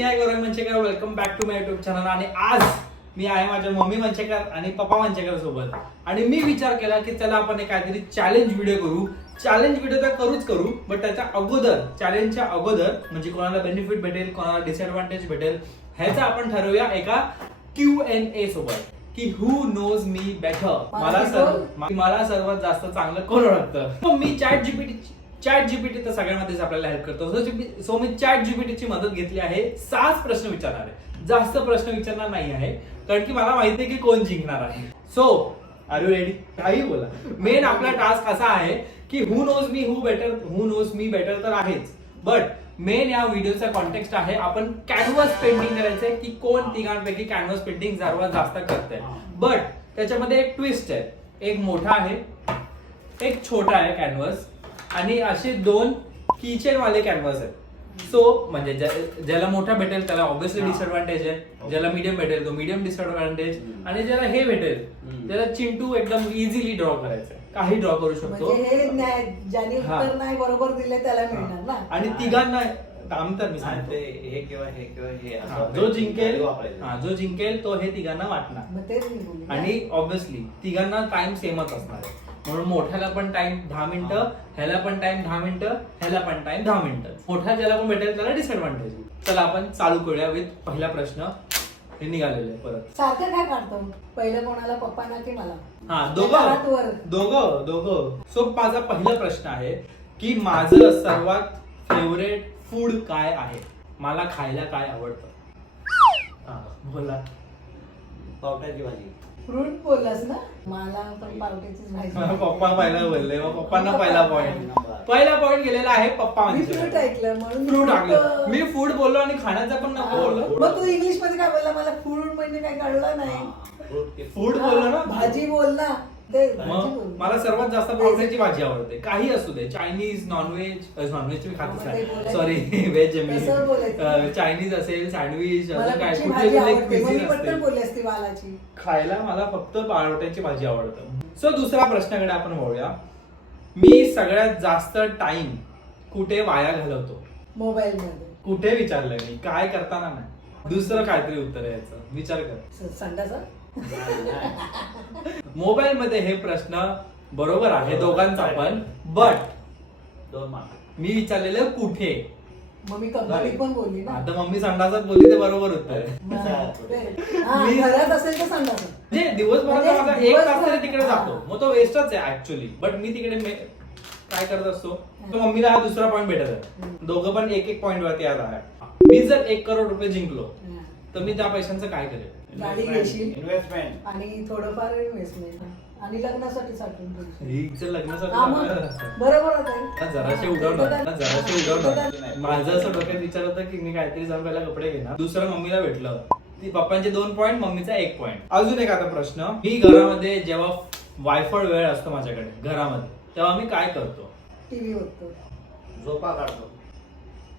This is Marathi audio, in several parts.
मी आहे Gaurav Manchekar. Welcome back to my YouTube channel. आणि आज मी आहे माझ्या मम्मी मंचेकर आणि पप्पा मंचेकर सोबत. आणि मी विचार केला की चला आपण काहीतरी चॅलेंज व्हिडिओ करू. चॅलेंज व्हिडिओ तर करू, बट त्याच्या अगोदर, चॅलेंजच्या अगोदर म्हणजे कोणाला बेनिफिट भेटेल, कोणाला डिसएडव्हान्टेज भेटेल, ह्याचा आपण ठरवूया एका Q&A सोबत की हु नोज मी बेटर. मला सर्वात जास्त चांगलं कोण ओळखतं. मी चॅट जीपीटी तर सगळ्यांमध्येच आपल्याला हेल्प करतो. सो मी चॅट जीपीटी ची मदत घेतली आहे. 6 प्रश्न विचारणार आहे, जास्त प्रश्न विचारणार नाही आहे, कारण की मला माहिती आहे की कोण जिंकणार आहे. So are you ready? काही बोला. मेन आपला टास्क असा आहे की हु नोज मी बेटर तर आहेच, बट मेन या व्हिडिओचा कॉन्टेक्स्ट आहे आपण कॅनव्हास पेंटिंग करायचंय की कोण तिघांपैकी कॅनव्हास पेंटिंग सर्वात जास्त करतंय. बट त्याच्यामध्ये एक ट्विस्ट आहे. एक मोठा आहे, एक छोटा आहे कॅनव्हास, आणि असे 2 किचन वाले कॅनव्हास आहेत. सो म्हणजे ज्याला मोठा भेटेल त्याला ऑब्विसली डिसएडव्हान्टेज आहे, ज्याला मीडियम भेटेल तो मीडियम डिसएडव्हान्टेज, आणि ज्याला हे भेटेल त्याला चिंटू एकदम इझिली ड्रॉ करायचं. काही ड्रॉ करू शकतो. ज्याने उत्तर नाही बरोबर दिले त्याला मिळणार ना. आणि तिघांना तर मी सांगते हे किंवा हे किंवा हे, जो जिंकेल तो हे तिघांना वाटणार. आणि ऑब्विसली तिघांना टाइम सेमच असणार आहे, म्हणून मोठ्याला पण टाइम 10 मिनिटं, ह्याला पण टाइम 10 मिनिटं, ह्याला पण टाइम 10 मिनिटं. मोठा ज्याला पण भेटेल त्याला डिसएडव्हान्टेज. चला आपण चालू करूया विथ पहिला प्रश्न. हे निघालेले परत सारखं काय काढतो पहिलं, कोणाला, पप्पांना की मला? दोघं. सो माझा पहिला प्रश्न आहे की माझं सर्वात फेवरेट फूड काय आहे, मला खायला काय आवडतं? बोला. पावट्याची भाजी. फ्रूट बोललास ना? मला पण पावट्याचीच भाजी. पप्पा पहिला बोलले, पप्पांना पहिला पॉइंट गेलेला आहे. पप्पा म्हणजे फ्रूट ऐकलं म्हणून फ्रूट टाकलं. मी फूड बोललो आणि खाण्याचा पण नको बोललो. मग तू इंग्लिश मध्ये काय बोलला? मला फूड म्हणजे काय कळलं नाही. फूड बोललो ना, भाजी बोल ना. मला सर्वात जास्त पावट्याची भाजी आवडते. काही असू दे, चायनीज, नॉनव्हेज मी खातच नाही, सॉरी व्हेज मी. चायनीज असेल, सँडविच, असं काय खायला मला फक्त पावट्याची भाजी आवडतं. सो दुसऱ्या प्रश्नाकडे आपण वळूया. मी सगळ्यात जास्त टाइम कुठे वाया घालवतो? मोबाईल मध्ये. कुठे विचारलंय मी, काय करताना नाही. दुसरं काहीतरी उत्तर आहे याचं, विचार कर. संडासा. मोबाईल मध्ये हे प्रश्न बरोबर आहे दोघांचा पण, बट 2 मार्क मी विचारलेलं कुठे. मम्मी कंपनी पण बोलली ना. आता मम्मी संडासात बोलली ते बरोबर उत्तर आहे. मी घरात असेल तर संडास. म्हणजे दिवसभराचा माझा 1 तास तरी तिकडे जातो, मग तो वेस्टच आहे ऍक्च्युअली. बट मी तिकडे काय करत असतो, तो मम्मीला हा दुसरा पॉईंट भेटत आहे. दोघं पण 1-1 पॉईंट वरती आला आहे. मी जर 1 करोड रुपये जिंकलो तर मी त्या पैशांचं काय करेल? गाडी घेशील, इन्व्हेस्टमेंट आणि थोडंफार इन्व्हेस्टमेंट, आणि लग्नासाठी साठवून ठेवशील. लग्नासाठी बरोबर आहे. जराशे उडवणार. माझं असं डोक्यात विचार होता की मी काहीतरी जाऊन पहिला कपडे घेणार. दुसरं मम्मीला भेटलं, ती पप्पांचे 2 पॉईंट, मम्मीचा 1 पॉईंट. अजून एक आता प्रश्न. मी घरामध्ये जेव्हा वायफळ वेळ असतो माझ्याकडे घरामध्ये, तेव्हा मी काय करतो? टीव्ही बघतो. झोपा काढतो.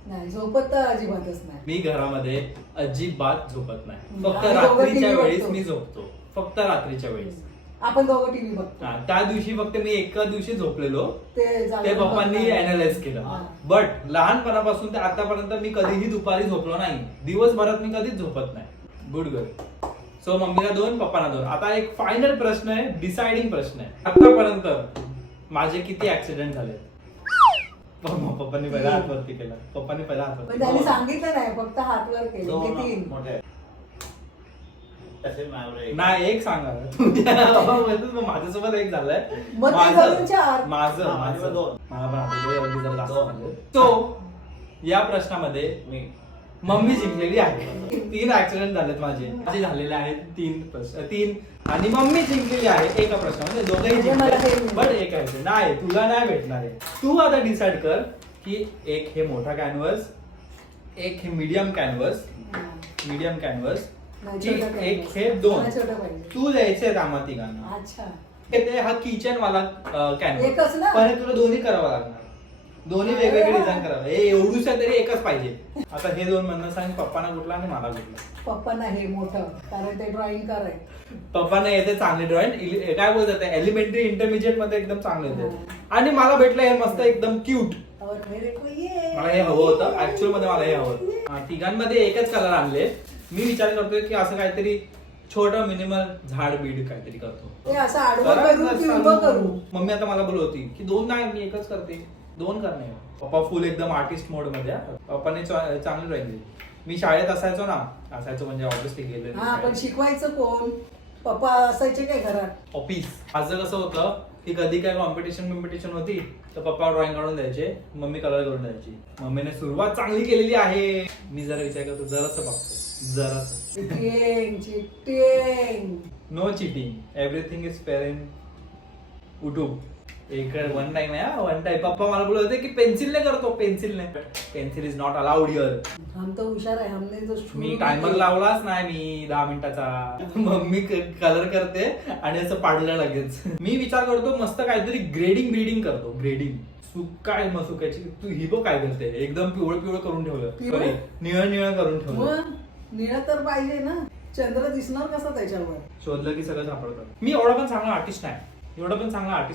नाही, झोपत तर अजिबातच नाही. मी घरामध्ये अजिबात झोपत नाही. फक्त आम्ही दोघं रात्रीच्या TV वेळेस बघतो. मी झोपतो, फक्त रात्रीच्या वेळेस. आपण दोघं टीव्ही बघतो. त्या दिवशी फक्त मी एका दिवशी झोपलेलो, ते पप्पांनी अनालाइज केलं. बट लहानपणापासून ते आतापर्यंत मी कधीही दुपारी झोपलो नाही. दिवसभरात मी कधीच झोपत नाही. Good girl. सो मम्मीला 2, पप्पांना 2. आता एक फायनल प्रश्न आहे, डिसाइडिंग प्रश्न आहे. आतापर्यंत माझे किती ऍक्सिडेंट झाले? पप्पांनी पहिला हात वरती केला. पण त्यांनी सांगितलं नाही, फक्त हात वर केले. किती? नाही, एक सांगा. माझ्यासोबत एक झालंय. माझं 2. तो या प्रश्नामध्ये मम्मी जिंकलेली आहे. 3 ऍक्सिडेंट झालेत माझे झालेले आहेत 3, आणि मम्मी जिंकलेली आहे एका प्रश्नामध्ये. दोघंही जिंकले, बट एक ऍक्सिडेंट नाही. तुला नाही भेटणार आहे. तू आता डिसाइड कर की एक हे मोठा कॅनव्हास, एक हे मीडियम कॅनव्हास, एक हे 2. तू द्यायचे आम्हा तिघांना. अच्छा, हा किचन वाला एकच ना? पण तुला दोन्ही करावं लागणार. दोन्ही वेगवेगळे डिझाईन करावं. हे एवढूसा तरी एकच पाहिजे. आता हे 2 म्हणणं सांग, पप्पांना कुठला आणि मला कुठला? पप्पांना हे मोठं, कारण ते ड्रॉइंग कराय. पप्पांना येते चांगले ड्रॉइंग, काय बोलतात एलिमेंटरी इंटरमिजिएट मध्ये एकदम चांगले येते. आणि मला भेटलं हे मस्त एकदम क्यूट. और मेरे को ये मला हे हवं होतं ऍक्च्युअल मध्ये मला हे हवं होतं. तिघांमध्ये एकच कलर आणले. मी विचार करतोय की असं काहीतरी छोटं मिनिमल झाड बीड काहीतरी करतो. ते असं आडवं करू की उभं करू. मम्मी आता मला बोलवती की 2 नाही मी एकच करते. 2 करणे. पप्पा फुल एकदम आर्टिस्ट मोड मध्ये. पप्पाने चांगली ड्रॉइंग दिली. मी शाळेत असायचो म्हणजे ऑब्विसली गेले. हा पण शिकवायचं कोण? पप्पा असायचे काय घरात? ऑफिस. माझं कसं होतं की कधी काय कॉम्पिटिशन होती तर पप्पा ड्रॉइंग काढून द्यायचे, मम्मी कलर करून द्यायची. मम्मीने सुरुवात चांगली केलेली आहे. मी जरा विचार करतो जरासं बघतो जरासं. Cheating. No cheating. Everything is fair in YouTube. एक वन टाइम आहे वन टाइम. पप्पा मला बोलत होते की पेन्सिलने करतो. Pencil is not allowed here. हम तो हुशार आहे. हमने तो मी टायमर लावलाच नाही मी 10 मिनिटाचा. मम्मी कलर करते आणि असं पाडलं लगेच. मी विचार करतो मस्त काहीतरी ग्रेडिंग करतो. ग्रेडिंग काय मग सुकायची तू ही बघ काय करते एकदम पिवळं करून ठेवलं. सॉरी निळं करून ठेवलं. निळं तर पाहिजे ना. चंद्र दिसणार कसा त्याच्यावर? शोधलं की सगळं सापडतं. मी एवढा पण चांगला आर्टिस्ट नाही.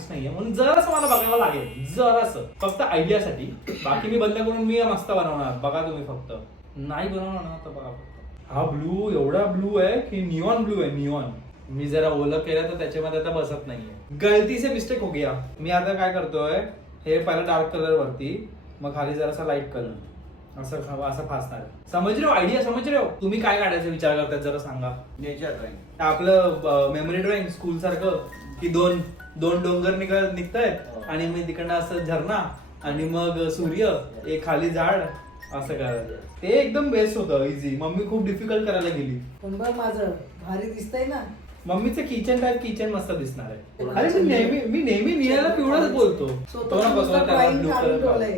नाहीये म्हणून जरासं मला बघायला लागेल. जरासं फक्त आयडियासाठी. बाकी मी बदल करून मी मस्त बनवणार. बघा तुम्ही फक्त. नाही बनवणार ना तर बघा फक्त. हा ब्लू एवढा ब्लू आहे की निऑन ब्लू आहे. निऑन. मी जरा ओलं केलं तर त्याच्यामध्ये आता बसत नाहीये. गलती से मिस्टेक हो गया. मी आता काय करतोय हे पहिला डार्क कलर वरती मग खाली जरासा लाईट कलर असं फासणार. समज रे आयडिया समज रे. तुम्ही काय काढायचा विचार करताय जरा सांगा. Nature drawing. आपलं मेमरी ड्रॉइंग स्कूल सारखं की दोन डोंगर निघतायत आणि मी तिकडनं असं झरणा आणि मग सूर्य एक खाली झाड असं करायचं. ते एकदम बेस्ट होतं इझी. मम्मी खूप डिफिकल्ट करायला गेली. पण बघ माझं भारी दिसतंय ना. मम्मीचं किचन मस्त दिसणार आहे. अरे मी नेहमी निळाला पिवळाच बोलतो. तो ना बसवा त्याला blue color.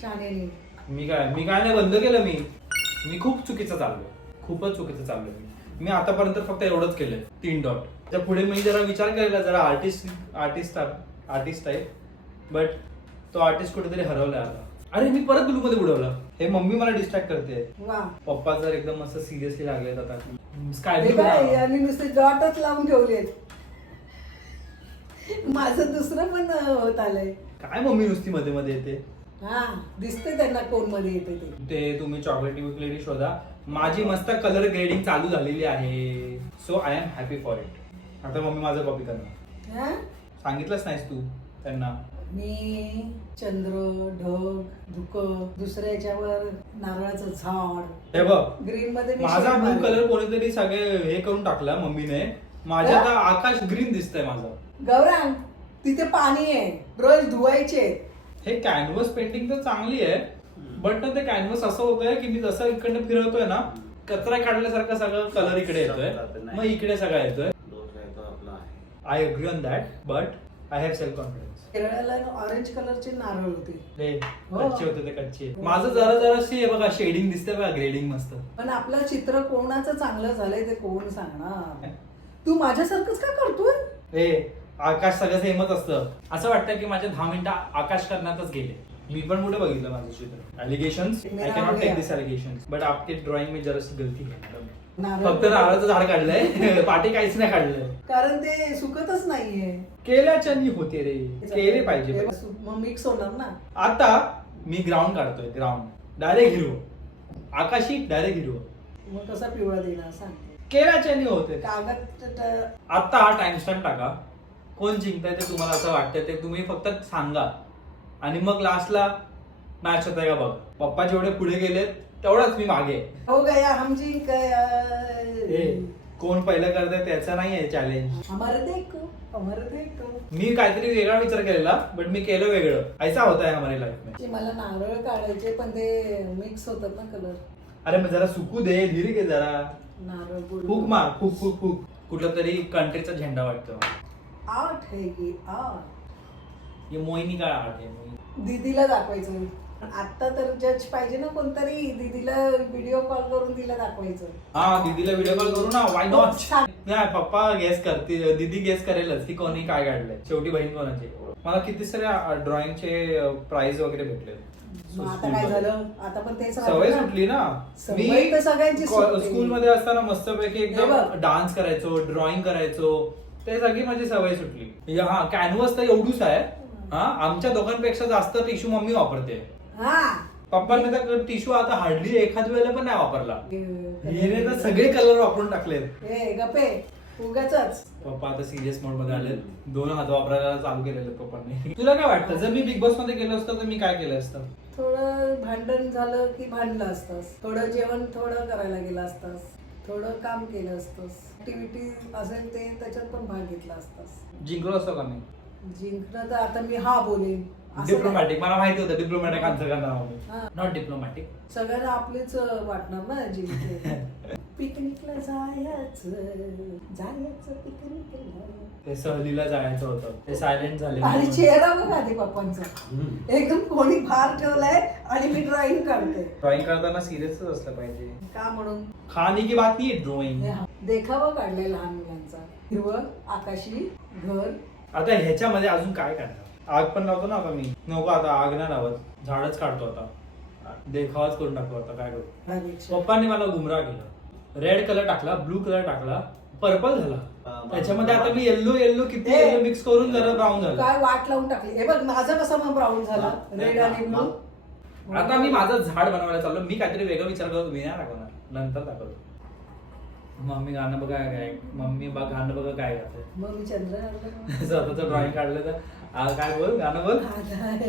शानेनी. मी काय नाही बंद केलं. मी खूप चुकीचं चाललोय. खूपच चुकीचं चाललोय. मी आतापर्यंत फक्त एवढंच केलंय 3 डॉट. त्या पुढे मी जरा विचार केला जरा आर्टिस्ट आहे. बट तो आर्टिस्ट कुठेतरी हरवला आता. अरे मी परत ब्लू मध्ये बुडवला. हे मम्मी मला डिस्ट्रॅक्ट करते. वा. पप्पा जर एकदम असं सिरियसली लागलेत आता. स्काय हे ब्लू काय आणि नुसते डॉटच लावून ठेवलेत. माझं दुसरं पण होत आलंय. काय मम्मी नुसती मध्ये मध्ये येते. हा दिसतंय त्यांना कोण मध्ये येते ते तुम्ही चॉकलेटी विकलेटी शोधा. माझी मस्त कलर ग्रेडिंग चालू झालेली आहे. So I am happy for it. आता मम्मी माझं कॉपी करणार. हा. सांगितलंच नाहीस तू त्यांना. मी चंद्र ढग धुक दुसऱ्या याच्यावर नारळाचं झाड. हे बघ ग्रीन मध्ये मी माझा shade ब्लू मारले. कलर कोणीतरी सगळे हे करून टाकला मम्मीने. माझ्या आता आकाश ग्रीन दिसतंय माझं. गौरांग तिथे पाणी आहे. ब्रश धुवायचे. हे कॅनव्हस पेंटिंग तर चांगली आहे. बट ना ते कॅनव्हस असं होतंय की मी जसं इकडनं फिरवतोय ना कचरा काढल्यासारखं सगळं कलर इकडे येतोय. मग इकडे सगळं येतोय. I agree on that but I have self confidence. केरळला ऑरेंज कलरचे नारळ होते. कच्चे होते ते कच्चे. माझं जरा बघा शेडिंग दिसतंय बघा ग्रेडिंग मस्त. पण आपलं चित्र कोणाचं चांगलं झालंय ते कोण सांगणार? तू माझ्यासारखंच का करतोय? आकाश सगळं सेमच असतं. असं वाटतं की माझे 10 मिनिटं आकाश करण्यातच गेले. मी पण कुठे बघितलं माझं चित्र. Allegations I cannot take this allegations but आपके ड्रॉइंग में जरासी गलती है मॅडम. फक्त नारळाचं झाड काढलंय. पाठी काहीच नाही काढलंय. कारण ते सुकतच नाहीये. केल्याच्यानी होते रे. केले पाहिजे. मग मिक्स होणार ना. आता मी ग्राउंड काढतोय. Ground direct hero. आकाशी डायरेक्ट हिरो. मग कसा पिवळा देणार सांग. केल्याच्यानी होते. कागद आता हा टाइम स्टॅम्प टाका. कोण जिंकताय ते तुम्हाला असं वाटतंय ते तुम्ही फक्त सांगा. आणि मग लास्टला मॅच होतंय का बघ. पप्पा जेवढे पुढे गेलेत तेवढाच मी मागे. हो गया हम जिंक गया. कोण पहिलं करतंय त्याचा नाहीये चॅलेंज. हमारे देखो. मी काहीतरी वेगळा विचार केलेला बट मी केलं वेगळं. ऐसा होता है हमारी लाईफ में. मला नारळ काढायचे पण ते मिक्स होतात ना कलर. अरे मग जरा सुकू दे. धीरे घे जरा. नारळ फूक मार. फूक. कुठला तरी कंट्रीचा झेंडा वाटतो. आर्ट है ये आर्ट. हे मोहिनी काय आर्ट आहे. दीदीला दाखवायचं. आता तर जज पाहिजे ना कोणतरी. दीदीला व्हिडिओ कॉल करून तिला दाखवायचं. हा दीदीला व्हिडिओ कॉल करू ना. Why not. नाही पप्पा गेस करते. दीदी गेस करेलच की कोणी काय काढलंय. शेवटी बहीण कोणाची. मला किती साऱ्या ड्रॉइंगचे प्राइज वगैरे भेटले. आता काय झालं. आता पण तेच सवय सुटली ना. सवय तर सगळ्यांची सुटली. स्कूल मध्ये असताना मस्तपैकी एकदम डान्स करायचो ड्रॉइंग करायचो. ते सगळी माझी सवय सुटली. हा कॅनव्हस तर एवढूच आहे हा आमच्या दोघांपेक्षा जास्त टिश्यू मम्मी वापरते. हा पप्पांनी तर टिश्यू आता हार्डली एखाद वेळेला पण नाही वापरला. हिने तर सगळे कलर वापरून टाकलेत. ए गप्पे उगाचच. पप्पा आता सिरियस मोड मध्ये आले. 2 हात वापरायला चालू केलेले पप्पांनी. तुला काय वाटतं जर मी बिग बॉस मध्ये गेलो असतो तर मी काय केलं असतं? थोडं भांडण झालं की भांडलं असतंस, थोडं जेवण थोडं करायला गेलं असतंस, थोडं काम केलं असतंस, ऍक्टिव्हिटी असेल ते त्याच्यात पण भाग घेतला असतास. जिंकलो असतो का मी? जिंकणं तर आता मी हा बोलेन असं नाही. डिप्लोमॅटिक मला माहिती होतं डिप्लोमॅटिक आन्सर करणार हा. आहोत. Not diplomatic. सगळ्यांना आपलीच वाटणार ना जिंकले. पिकनिकला जायचं पिकनिकला. ते सहलीला जायचं होतं ते सायलेंट झाले. आणि चेहरा बघ आधी पप्पांचा एकदम कोणी भार ठेवलाय आणि मी ड्रॉइंग काढते. ड्रॉइंग करताना सिरियसच असलं पाहिजे. का म्हणून खाने की बात नाही ड्रॉइंग. देखावा काढलाय लहान मुलांचा. हिरवं आकाशी घर. आता ह्याच्यामध्ये अजून काय करणार? आग पण लावतो ना आता मी. नको आता आग नाही लावत झाडच काढतो आता. देखावाच करून टाकतो आता काय करू. घरापेक्षा. पप्पांनी मला गुमराह केलं. रेड कलर टाकला ब्लू कलर टाकला पर्पल झाला. त्याच्यामध्ये आता मी येल्लो किती येल्लो मिक्स करून जरा ब्राऊन झालं. काय वाट लावून टाकली. हे बघ माझा कसा मग ब्राऊन झाला रेड आणि ब्लू. आता मी माझं झाड बनवायला चाललो. मी काहीतरी वेगळं विचार करतो. मी नाही दाखवणार नंतर दाखवतो. मम्मी गाणं बघा काय मम्मी गाणं बघा काय गाते. मग मी चंद्र स्वतःच ड्रॉइंग काढलं तर काय बोल गाणं बोल.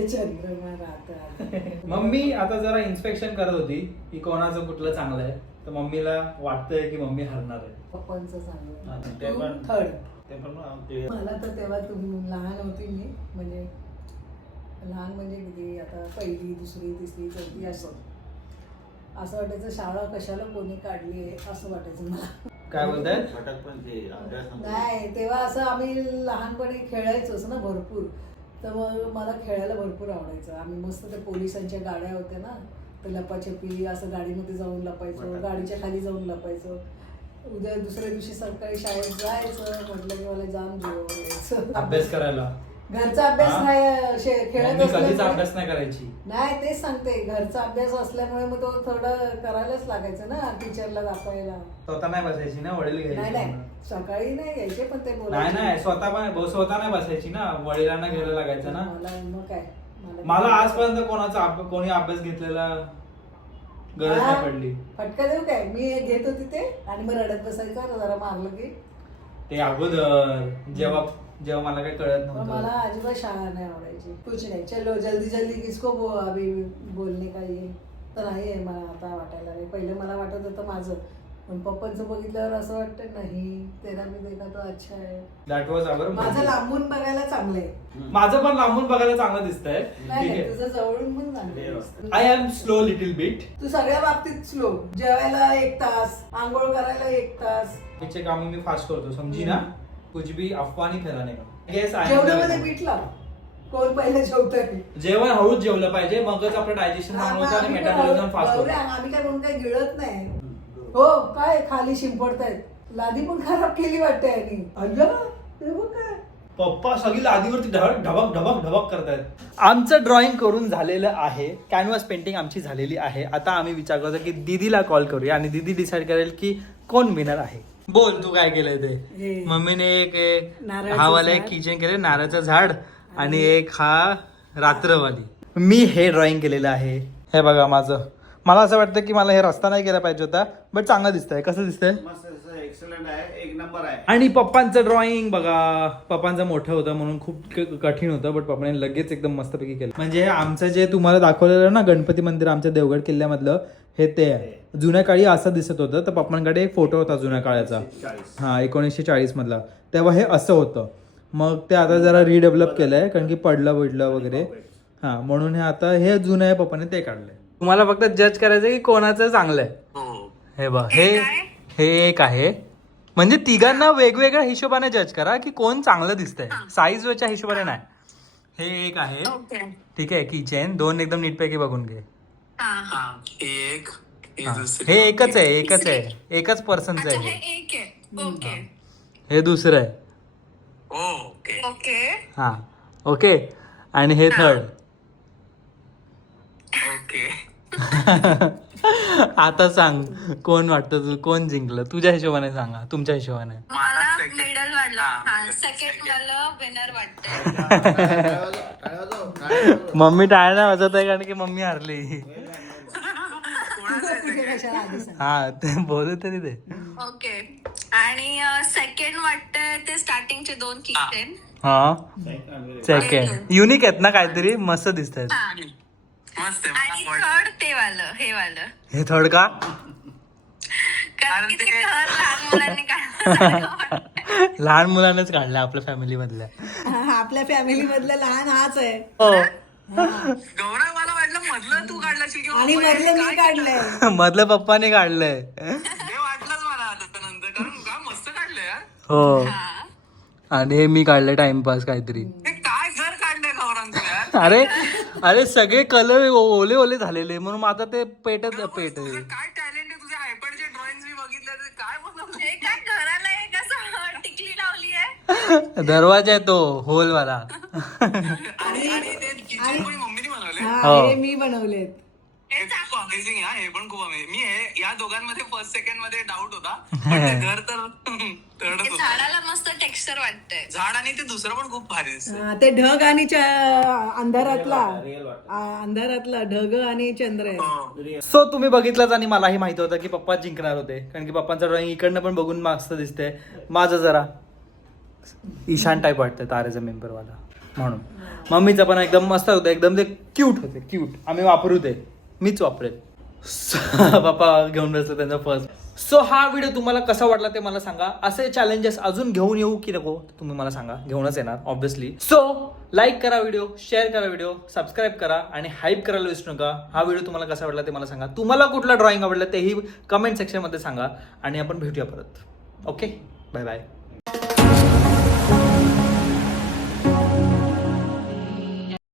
चंद्रमा राहत. मम्मी आता जरा इन्स्पेक्शन करत होती की कोणाचं कुठलं चांगलं आहे. तर मम्मीला वाटतंय की मम्मी हरणार आहे. पप्पांचं ते चांगलं पण- थर्ड. ते पण clear. मला तर तेव्हा तुम्ही लहान होती मी म्हणजे लहान म्हणजे किती आता पहिली दुसरी तिसरी चौथी असं वाटायचं शाळा कशाला कोणी काढली आहे असं वाटायचं मला. काय बोलताय? फटक पण ते अभ्यास नव्हता. नाही तेव्हा असं आम्ही लहानपणी खेळायचोच ना भरपूर. तर मग मला खेळायला भरपूर आवडायचं. आम्ही मस्त ते पोलिसांच्या गाड्या होत्या ना तर लपाछपी असं गाडीमध्ये जाऊन लपायचो गाडीच्या खाली जाऊन लपायचो. उद्या दुसऱ्या दिवशी सकाळी शाळेत जायचं म्हटलं की मला जाम जेवण यायचं. अभ्यास करायला घरचा अभ्यास हा? नाही खेळत मम्मी कधीच असल्यामुळे अभ्यास नाही करायची. नाही तेच सांगते घरचा अभ्यास असल्यामुळे मग तो थोडं करायलाच लागायचं ना टीचरला दाखवायला. स्वतः नाही बसायची ना वडील नाही घ्यायचे. नाही सकाळी नाही घ्यायचे पण ते नाही बोलायचे. नाही स्वतः नाही बसायची ना वडिलांना घ्यायला लागायचं ना. मला मग काय मला आजपर्यंत कोणी अभ्यास घेतलेला गरज हा? नाही पडली. फटका देऊ काय मी घेत होती ते आणि मग रडत बसायचं जरा मारलं की. ते अगोदर जेव्हा मला काही कळत पण मला नव्हतं. अजिबात शाळा नाही आवडायची. कुछ नाही चलो जल्दी जल्दी किसको अभी बोलने का ये तर नाही आहे मला आता वाटायला लागले. पहिले मला वाटत होतं माझं पण पप्पांचं बघितल्यावर असं वाटतं नाही तेरा मी देखा तो अच्छा आहे. दॅट वॉज आवर. माझं लांबून बघायला चांगलं आहे. माझं पण लांबून बघायला चांगलं दिसतंय. नाही ठीक नाही, आहे. तुझं जवळून पण चांगलं दिसतं. I am slow little bit. तू सगळ्या बाबतीत स्लो. जेवायला 1 तास आंघोळ करायला 1 तास. चे काम मी फास्ट करतो समजी ना. कुछ भी अफवा नहीं फैलाने का. Yes, I am जेवणामध्ये very- पीठ लाव. कोण पहिले जेवतंय. जेवण हळूच जेवलं पाहिजे मगच आपलं डायजेशन चांगलं होतं आणि मेटाबॉलिझम फास्ट होतं. आम्ही काय म्हणून काय गिळत नाही. हो काय खाली शिंपडतायत लादी पण खराब केली वाटते आणि अय्या ते बघ काय पप्पा सगळी लादीवरती ढबक करतायत. आमचं ड्रॉइंग करून झालेलं आहे. कॅनव्हास पेंटिंग आमची झालेली आहे. आता आम्ही विचार करतो की दीदीला कॉल करूया आणि दीदी डिसाईड करेल की कोण विनर आहे. बोल तू काय केलंय ते. हे. मम्मीने एक नारळाचं हा वाला एक झाड. किचन केलं नारळाचं झाड आणि एक हा रात्रवाली. मी हे ड्रॉइंग केलेलं आहे. हे बघा माझं. मला असं वाटतं की मला हे रस्ता नाही केला पाहिजे होता बट चांगलं दिसतंय. कसं दिसतंय? मस्त एक्सलंट आहे. 1 नंबर आहे. आणि पप्पांचं ड्रॉइंग बघा. पप्पांचं मोठं होतं म्हणून खूप कठीण होतं बट पप्पाने लगेच एकदम मस्तपैकी केलं. म्हणजे आमचं जे तुम्हाला दाखवलेलं ना गणपती मंदिर आमच्या देवगड किल्ल्यामधलं हे ते आहे. जुन्या काळी असं दिसत होतं. तर पप्पांकडे एक फोटो होता जुन्या काळाचा. 40. हा 1940 मधला. तेव्हा हे असं होतं. मग ते आता जरा रिडेव्हलप केलंय कारण की पडलं वगैरे. हा म्हणून हे आता हे जुनं आहे पप्पाने ते काढलंय. तुम्हाला फक्त जज करायचं की कोणाचं चांगलं आहे. हे बघ हे एक आहे. म्हणजे तिघांना वेगवेगळ्या हिशोबाने जज करा की कोण चांगलं दिसतंय. साईजच्या हिशोबाने नाही. हे एक आहे. ठीक आहे किचन 2 एकदम नीटपैकी बघून घे. हा. हे एकच आहे एकच पर्सनचं आहे. हे दुसरं आहे. हा ओके. आणि हे थर्ड. आता सांग कोण वाटतं तू, कोण जिंकलं तुझ्या हिशोबाने सांगा, तुमच्या हिशोबाने. मला मेडल वाटलं, सेकंड मला विनर वाटतंय. मम्मी टाळ्या वाजत आहे कारण की मम्मी हारली. कशाला आधी सांग. हा ते बोलू तरी ते. ओके. आणि सेकंड वाटतंय ते स्टार्टिंगचे 2 किचन. हा सेकंड युनिक आहेत ना काहीतरी, मस्त दिसत आहेत. आणि थर्ड ते वालं, हे वालं, हे थर्ड का? कारण की ते घर लहान मुलांनी काढलं. लहान मुलांनाच काढलं आपल्या फॅमिली मधल्या. आपल्या फॅमिली मधला लहान हाच आहे. हो गौरव मला वाटलं मधलं तू काढला आणि मधलं मी काढलंय. मधलं पप्पाने काढलंय. हे वाटलंच मला आता नंतर, कारण काय मस्त काढलं यार. हो आणि हे मी काढलं टाइमपास काहीतरी. हे काय घर काढलंय गौरांचं यार. अरे अरे सगळे कलर ओले ओले झालेले म्हणून आता ते पेटत तुझं पेट. काय टॅलेंट आहे, तुझ्या आयपॅडचे ड्रॉइंग मी बघितले ते काय बनवलं. हे काय घराला एक असं टिकली लावली आहे. दरवाजा आहे तो होल वाला. आणि ते किचन पण मम्मीने बनवले. हो. हे मी बनवलेत. हे खूप अमेझिंग आहे, हे पण खूप अमेझिंग. मी हे या दोघांमध्ये फर्स्ट सेकंड मध्ये डाऊट होता, पण ते घर तर तडत ते होतं. झाडाला मस्त टेक्स्चर वाटतंय. झाड आणि ते दुसरं पण खूप भारी दिसतं. ते ढग आणि अंधारातला ढग आणि चंद्र आहे. सो तुम्ही बघितलंच आणि मलाही माहिती होतं की पप्पा जिंकणार होते कारण की पप्पांचं ड्रॉइंग इकडनं पण बघून मस्त दिसते. माझं जरा ईशान टाईप वाटतं तारे जमीन पर वाला म्हणून. मम्मीचं पण एकदम मस्त होतं, एकदम ते क्यूट होते, क्यूट. आम्ही वापरू ते, मीच वापरेल. पप्पा घेऊन बसले त्यांचा फर्स्ट. सो हा व्हिडिओ तुम्हाला कसा वाटला ते मला सांगा. असे चॅलेंजेस अजून घेऊन येऊ की नको तुम्ही मला सांगा. घेऊनच येणार ऑब्व्हियसली. सो लाईक करा व्हिडिओ, शेअर करा व्हिडिओ, सबस्क्राईब करा आणि हाईप करायला विसरू नका. हा व्हिडिओ तुम्हाला कसा वाटला ते मला सांगा. तुम्हाला कुठला ड्रॉइंग आवडला तेही कमेंट सेक्शनमध्ये सांगा आणि आपण भेटूया परत. Okay bye bye.